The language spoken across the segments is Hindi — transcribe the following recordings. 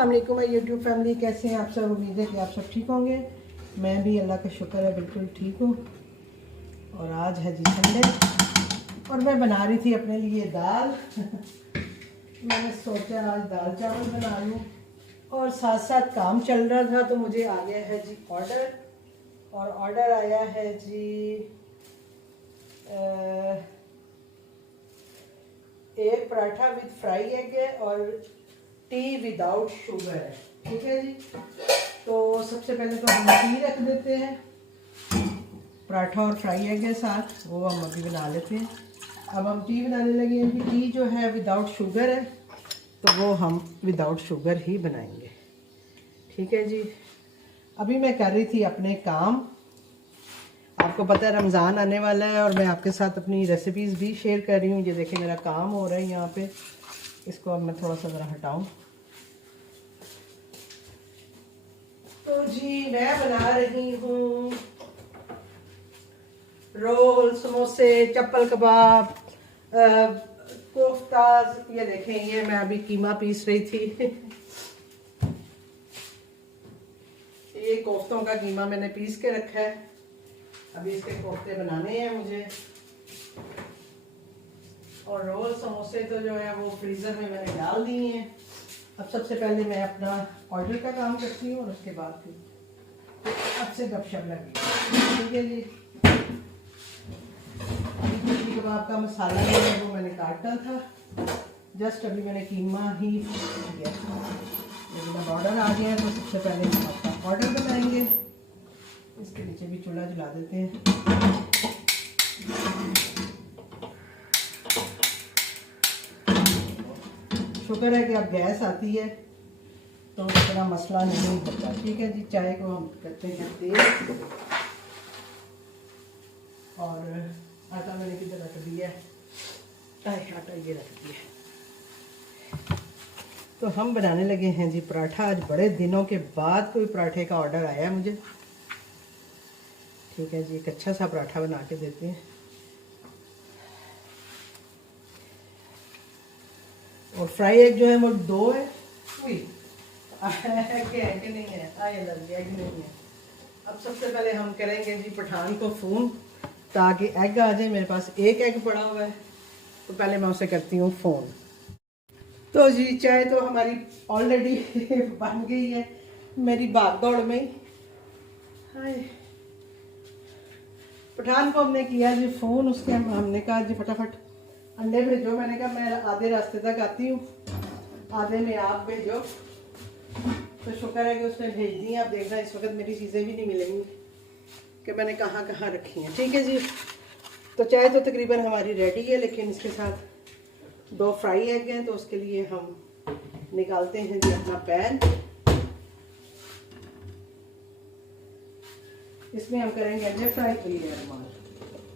अस्सलामुअलैकुम माय यूट्यूब फैमिली, कैसे हैं आप सब। उम्मीद है कि आप सब ठीक होंगे। मैं भी अल्लाह का शुक्र है बिल्कुल ठीक हूँ। और आज है जी संडे और मैं बना रही थी अपने लिए दाल मैंने सोचा आज दाल चावल बना लूँ और साथ साथ काम चल रहा था तो मुझे आ गया है जी ऑर्डर। और ऑर्डर आया है जी एक पराठा विद फ्राई एग है और टी विदाउट शुगर है। ठीक है जी। तो सबसे पहले तो हम टी रख देते हैं, पराठा और फ्राई एग है साथ, वो हम अभी बना लेते हैं। अब हम टी बनाने लगे हैं कि टी जो है विदाउट शुगर है तो वो हम विदाउट शुगर ही बनाएंगे। ठीक है जी। अभी मैं कर रही थी अपने काम। आपको पता है रमज़ान आने वाला है और मैं आपके साथ अपनी रेसिपीज़ भी शेयर कर रही हूँ। ये देखिए मेरा काम हो रहा है यहाँ पे, इसको अब मैं थोड़ा सा ज़रा हटाऊँ। तो जी मैं बना रही हूँ रोल, समोसे, चप्पल कबाब, कोफ्ता। ये देखें, ये मैं अभी कीमा पीस रही थी ये कोफ्तों का कीमा मैंने पीस के रखा है। अभी इसके कोफ्ते बनाने हैं मुझे। और रोल समोसे तो जो है वो फ्रीज़र में मैंने डाल दिए हैं। अब सबसे पहले मैं अपना ऑर्डर का काम करती हूँ और उसके बाद फिर अब से गपशप लगी। ठीक है जी। चिकन कबाब का मसाला जो है वो मैंने काटा था, जस्ट अभी मैंने कीमा ही किया। लेकिन अब ऑर्डर आ गया है तो सबसे पहले हम अपना ऑर्डर बनाएंगे। इसके नीचे भी चूल्हा जला देते हैं। शुक्र है कि अब गैस आती है तो इतना मसला नहीं होता। ठीक है जी। चाय को हम करते हैं तेज और आटा मैंने किधर रख दिया है, आटा ये रख दिया। तो हम बनाने लगे हैं जी पराठा। आज बड़े दिनों के बाद कोई पराठे का ऑर्डर आया है मुझे। ठीक है जी। एक अच्छा सा पराठा बना के देते हैं। और फ्राई एग जो है वो 2 है। कि नहीं है, आए लग गया कि नहीं है। अब सबसे पहले हम करेंगे जी पठान को फ़ोन ताकि एग आ जाए। मेरे पास एक एग पड़ा हुआ है तो पहले मैं उसे करती हूँ फ़ोन। तो जी चाय तो हमारी ऑलरेडी बन गई है मेरी भाग दौड़ में। हाय, पठान को हमने किया जी फ़ोन। उसके हमने कहा जी फटाफट अंडे भेजो। मैंने कहा मैं आधे रास्ते तक आती हूँ, आधे में आप भेजो। तो शुक्र है कि उसने भेज दी। आप देखना इस वक्त मेरी चीज़ें भी नहीं मिलेंगी कि मैंने कहाँ कहाँ रखी हैं। ठीक है जी। तो चाय तो तकरीबन हमारी रेडी है, लेकिन इसके साथ 2 फ्राई एग हैं तो उसके लिए हम निकालते हैं जी अपना पैन। इसमें हम करेंगे अंडे फ्राई के लिए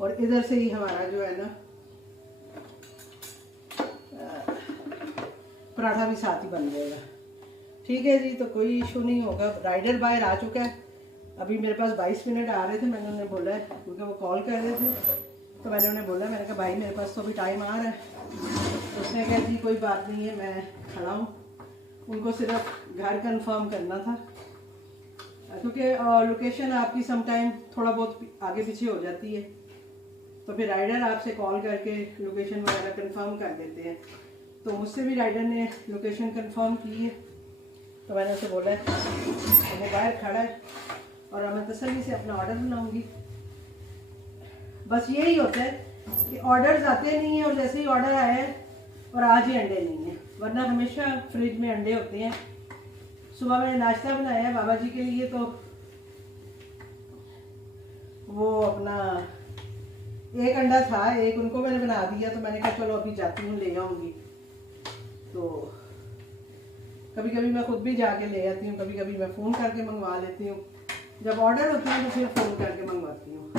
और इधर से ही हमारा जो है ना पराठा भी साथ ही बन जाएगा। ठीक है जी। तो कोई इशू नहीं होगा। राइडर बाहर आ चुका है। अभी मेरे पास 22 मिनट आ रहे थे। मैंने उन्हें बोला है क्योंकि वो कॉल कर रहे थे तो मैंने उन्हें बोला, मैंने कहा भाई मेरे पास तो अभी टाइम आ रहा है। तो उसने कहा जी कोई बात नहीं है, मैं खड़ा हूँ। उनको सिर्फ घर कंफर्म करना था क्योंकि लोकेशन आपकी समटाइम थोड़ा बहुत आगे पीछे हो जाती है तो फिर राइडर आपसे कॉल करके लोकेशन वगैरह कंफर्म कर देते हैं। तो मुझसे भी राइडर ने लोकेशन कंफर्म की है तो मैंने उसे बोला है वो बाहर खड़ा है और मैं तसल्ली से अपना ऑर्डर बनाऊंगी। बस यही होता है कि ऑर्डर्स आते नहीं हैं और जैसे ही ऑर्डर आया है और आज ही अंडे नहीं हैं, वरना हमेशा फ्रिज में अंडे होते हैं। सुबह मैंने नाश्ता बनाया है बाबा जी के लिए तो वो अपना एक अंडा था, एक उनको मैंने बना दिया। तो मैंने कहा चलो अभी जाती हूँ ले आऊँगी। तो कभी कभी मैं खुद भी जाके ले आती हूँ, कभी कभी मैं फ़ोन करके मंगवा लेती हूँ। जब ऑर्डर होते हैं तो फिर फ़ोन करके मंगवाती हूँ,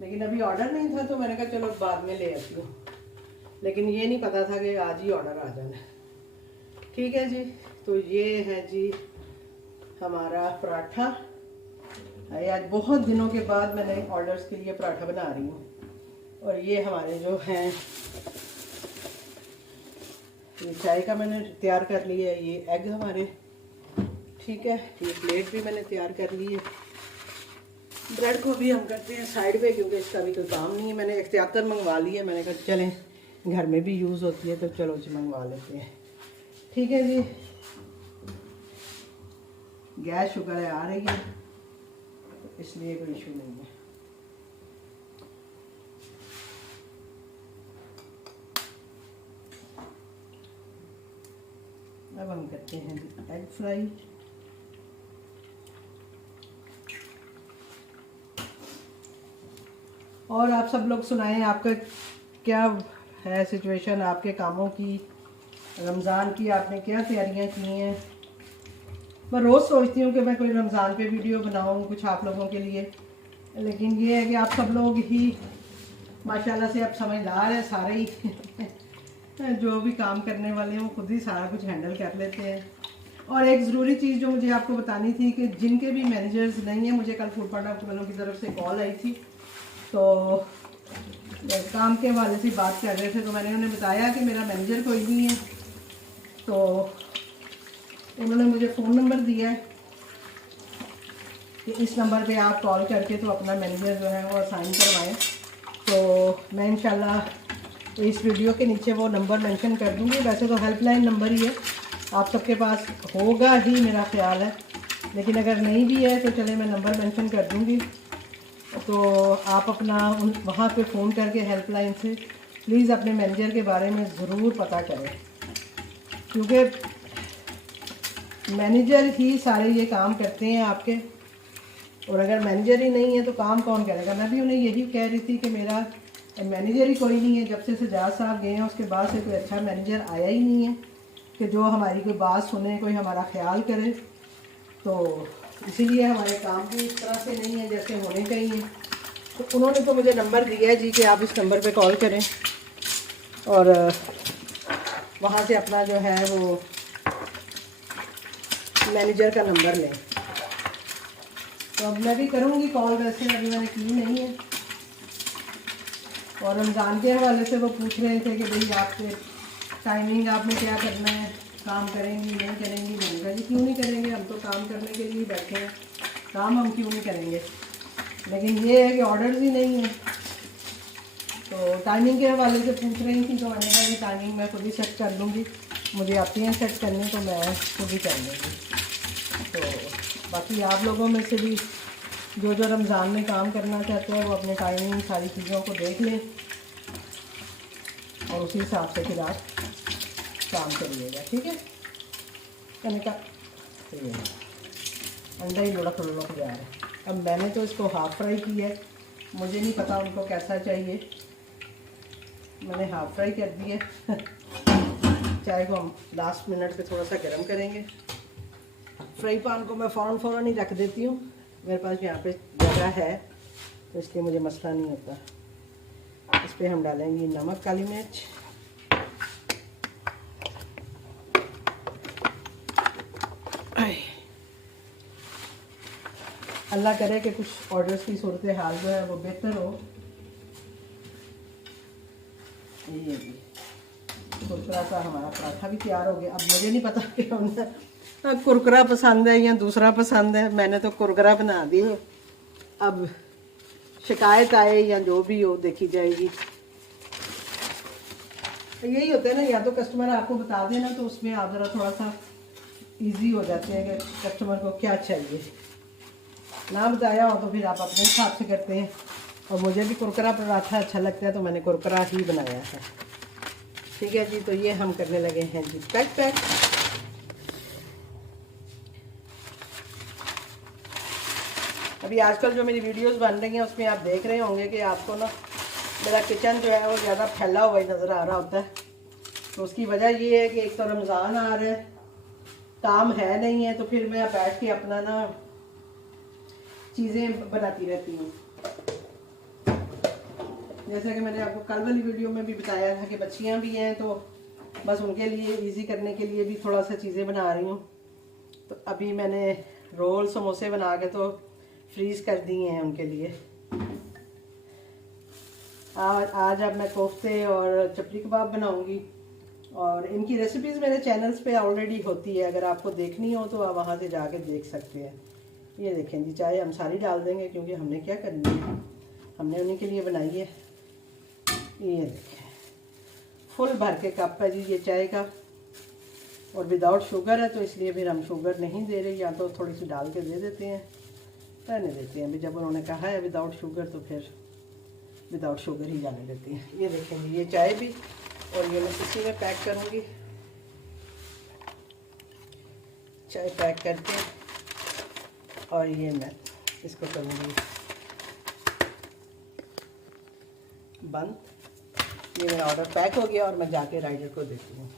लेकिन अभी ऑर्डर नहीं था तो मैंने कहा चलो बाद में ले आती हूँ। लेकिन ये नहीं पता था कि आज ही ऑर्डर आ जाना। ठीक है जी। तो ये है जी हमारा पराठा। आज बहुत दिनों के बाद मैंने ऑर्डर्स के लिए पराठा बना रही हूँ। और ये हमारे जो हैं ये चाय का मैंने तैयार कर लिया है, ये एग हमारे, ठीक है। ये प्लेट भी मैंने तैयार कर ली है। ब्रेड को भी हम करते हैं साइड पे, क्योंकि इसका भी कोई काम नहीं है। मैंने एहतियातन मंगवा ली है, मैंने कहा चलें घर में भी यूज़ होती है तो चलो जी मंगवा लेते हैं, ठीक है जी। गैस शुक्र है आ रही है, इसलिए कोई इशू नहीं है। अब हम करते हैं एग फ्राई। और आप सब लोग सुनाएं, आपका क्या है सिचुएशन, आपके कामों की, रमज़ान की आपने क्या तैयारियां की हैं। मैं रोज़ सोचती हूँ कि मैं कोई रमज़ान पे वीडियो बनाऊँ कुछ आप लोगों के लिए, लेकिन ये है कि आप सब लोग ही माशाल्लाह से अब समझदार है सारे ही जो भी काम करने वाले हैं वो खुद ही सारा कुछ हैंडल कर लेते हैं। और एक ज़रूरी चीज़ जो मुझे आपको बतानी थी कि जिनके भी मैनेजर्स नहीं हैं, मुझे कल फूड प्रोडक्ट वालों की तरफ से कॉल आई थी, तो काम के हवाले से बात कर रहे थे, तो मैंने उन्हें बताया कि मेरा मैनेजर कोई नहीं है, तो उन्होंने मुझे फ़ोन नंबर दिया है कि इस नंबर पे आप कॉल करके तो अपना मैनेजर जो है वो असाइन करवाएं। तो मैं इंशाल्लाह इस वीडियो के नीचे वो नंबर मेंशन कर दूंगी। वैसे तो हेल्पलाइन नंबर ही है, आप सबके पास होगा ही मेरा ख्याल है, लेकिन अगर नहीं भी है तो चले मैं नंबर मेंशन कर दूंगी। तो आप अपना वहाँ पे फ़ोन करके हेल्पलाइन से प्लीज़ अपने मैनेजर के बारे में ज़रूर पता करें, क्योंकि मैनेजर ही सारे ये काम करते हैं आपके, और अगर मैनेजर ही नहीं है तो काम कौन करेगा। मैं भी उन्हें यही कह रही थी कि मेरा मैनेजर ही कोई नहीं है, जब से सजाद साहब गए हैं उसके बाद से कोई अच्छा मैनेजर आया ही नहीं है कि जो हमारी कोई बात सुने, कोई हमारा ख्याल करे। तो इसीलिए हमारे काम भी इस तरह से नहीं है जैसे होने चाहिए। तो उन्होंने तो मुझे नंबर दिया है जी कि आप इस नंबर पे कॉल करें और वहाँ से अपना जो है वो मैनेजर का नंबर लें। तो अब मैं भी करूँगी कॉल, वैसे अभी मैंने की नहीं है। और रमज़ान के हवाले से वो पूछ रहे थे कि भाई आपके टाइमिंग आपने क्या करना है, काम करेंगी नहीं करेंगी। मैंने कहा जी क्यों नहीं करेंगे, हम तो काम करने के लिए बैठे हैं, काम हम क्यों नहीं करेंगे। लेकिन ये है कि ऑर्डर्स ही नहीं है। तो टाइमिंग के हवाले से पूछ रही थी, तो मैंने कहा कि टाइमिंग मैं खुद ही सेट कर लूँगी, मुझे आती है सेट करनी, तो मैं खुद ही कर लूँगी। तो बाकी आप लोगों में से भी जो जो रमज़ान में काम करना चाहते हैं वो अपने टाइमिंग सारी चीज़ों को देख लें और उसी हिसाब से फिर आप काम करिएगा, ठीक है। मैंने कहा अंडा ही लुढ़क लुढ़क जा रहा है। अब मैंने तो इसको हाफ़ फ्राई किया है, मुझे नहीं पता उनको कैसा चाहिए, मैंने हाफ़ फ्राई कर दिया चाय को हम लास्ट मिनट पे थोड़ा सा गर्म करेंगे। फ्राई पैन को मैं फ़ौरन ही रख देती हूँ, मेरे पास यहाँ पे जगह है तो इसलिए मुझे मसला नहीं होता। इस पर हम डालेंगे नमक, काली मिर्च, अल्लाह करे कि कुछ ऑर्डर्स की सूरत हाल जो है वो बेहतर हो। ये भी कुरकुरा सा हमारा पराठा भी तैयार हो गया। अब मुझे नहीं पता कि उन्हें कुरकुरा पसंद है या दूसरा पसंद है, मैंने तो कुरकुरा बना दी है। अब शिकायत आए या जो भी हो देखी जाएगी। तो यही होता है ना, या तो कस्टमर आपको बता देना तो उसमें आप ज़रा थोड़ा सा इजी हो जाते हैं कि कस्टमर को क्या चाहिए। ना बताया हो तो फिर आप अपने हिसाब से करते हैं। और मुझे भी कुरकुरा पराठा अच्छा लगता है तो मैंने कुरकुरा ही बनाया है, ठीक है जी। तो ये हम करने लगे हैं जी पैक। अभी आजकल जो मेरी वीडियोस बन रही हैं उसमें आप देख रहे होंगे कि आपको ना मेरा किचन जो है वो ज़्यादा फैला हुआ ही नज़र आ रहा होता है। तो उसकी वजह ये है कि एक तो रमज़ान आ रहा है, काम है नहीं है, तो फिर मैं बैठ के अपना ना चीज़ें बनाती रहती हूँ। जैसा कि मैंने आपको कल वाली वीडियो में भी बताया था कि बच्चियाँ भी हैं, तो बस उनके लिए इजी करने के लिए भी थोड़ा सा चीज़ें बना रही हूँ। तो अभी मैंने रोल समोसे बना के तो फ्रीज कर दिए हैं उनके लिए। आज अब मैं कोफ्ते और चपली कबाब बनाऊंगी और इनकी रेसिपीज़ मेरे चैनल्स पे ऑलरेडी होती है, अगर आपको देखनी हो तो आप वहाँ से जाके देख सकते हैं। ये देखें जी, चाय हम सारी डाल देंगे क्योंकि हमने क्या करनी है, हमने उन्हीं के लिए बनाई है। ये देखें फुल भर के कप है जी ये चाय का, और विदाउट शुगर है तो इसलिए फिर हम शुगर नहीं दे रहे, या तो थोड़ी सी डाल के दे देते हैं, रहने देते हैं। अभी जब उन्होंने कहा है विदाउट शुगर तो फिर विदाउट शुगर ही जाने देते हैं। ये देखें जी ये चाय भी, और ये मैं इसी में पैक करूँगी। चाय पैक करके और ये मैं इसको करूँगी बंद। ये मेरा ऑर्डर पैक हो गया और मैं जाके राइडर को देती हूँ।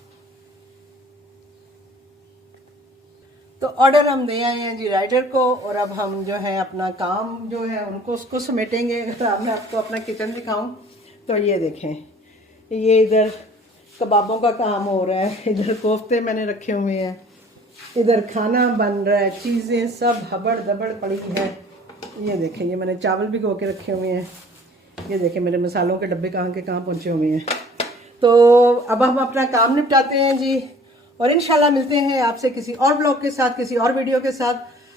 तो ऑर्डर हम दे आए हैं जी राइडर को, और अब हम जो है अपना काम जो है उनको उसको समेटेंगे। अगर अब मैं आपको अपना किचन दिखाऊं तो ये देखें, ये इधर कबाबों का काम हो रहा है, इधर कोफ्ते मैंने रखे हुए हैं, इधर खाना बन रहा है, चीज़ें सब हबड़ दबड़ पड़ी है। ये देखें ये मैंने चावल भी धो के रखे हुए हैं। ये देखें मेरे मसालों के डब्बे कहाँ के कहाँ पहुँचे हुए हैं। तो अब हम अपना काम निपटाते हैं जी, और इंशाल्लाह मिलते हैं आपसे किसी और ब्लॉग के साथ, किसी और वीडियो के साथ।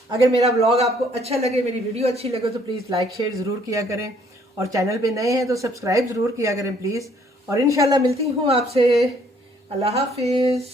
अगर मेरा ब्लॉग आपको अच्छा लगे, मेरी वीडियो अच्छी लगे तो प्लीज़ लाइक शेयर ज़रूर किया करें, और चैनल पे नए हैं तो सब्सक्राइब ज़रूर किया करें प्लीज़। और इंशाल्लाह मिलती हूँ आपसे। अल्लाह हाफिज़।